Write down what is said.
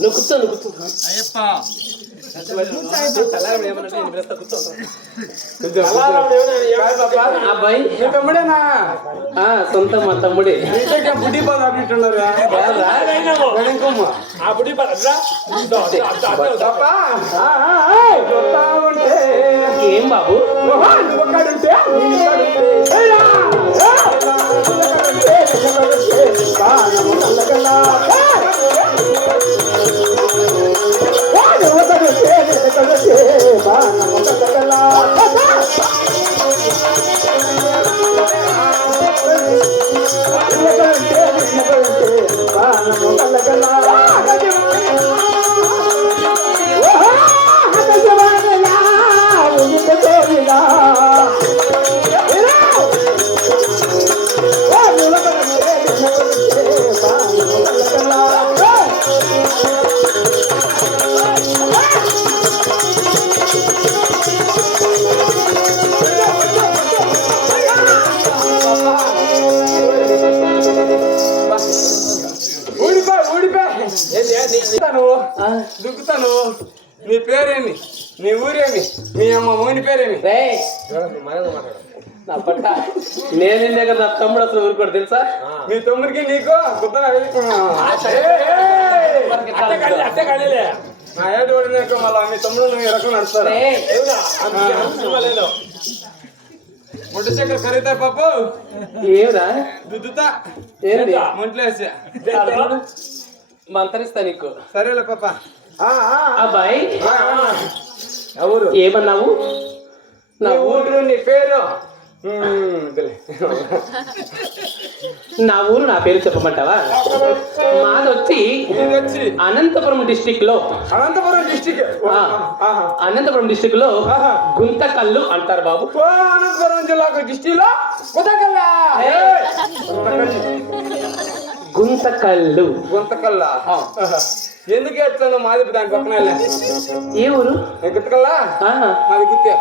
నువ్వు కూర్చో నువ్వు కూర్చో అయ్యప్ప సొంత మా తమ్ముడే. బుడ్డి బాధ కాదురా? వెనకమ్మ ఆ కలగలంటే కలగలంటే ప్రాణము కలగలా. దుక్కుతాను. దుక్కుతాను. నీ పేరేమి? నీ ఊరేమి? మీ అమ్మ ఊని పేరేమి? నా పట్ట. నేను ఇందాక నా తమ్ముడు అసలు ఊరుకోడు తెలుసా? మీ తమ్ముడికి నీకు గుద్దన అట్టే కడిలే నా ఏడు ఓడినాక మళ్ళా మీ తమ్ముడు నువ్వు ఈ రకం నడుస్తారు? ముట్టు చక్కెర ఖరీదా పాపు. ఏమిరా దుద్దుతా. ఏంది? మొంట్లో వేసి. మంతరిస్తా నీకు. సరేలే పాప. అబ్బాయి. ఎవరు? ఏమన్నావు? నా ఊరు నీ పేరు. నా ఊరు నా పేరు చెప్పమంటావా? మాది వచ్చి. అనంతపురం డిస్టిక్. లో అనంతపురం డిస్టిక్. అనంతపురం డిస్టిక్లో. గుంతకల్లు అంటారు బాబు. అనంతపురం జిల్లాకు డిస్టిక్లో గుంతకల్లా గుంతకల్లు. గుంతకల్లా? ఎందుకు వేస్తాను మాది దాని పక్కన ఏ ఊరు? గుంతకల్లా. మాది గుత్తే.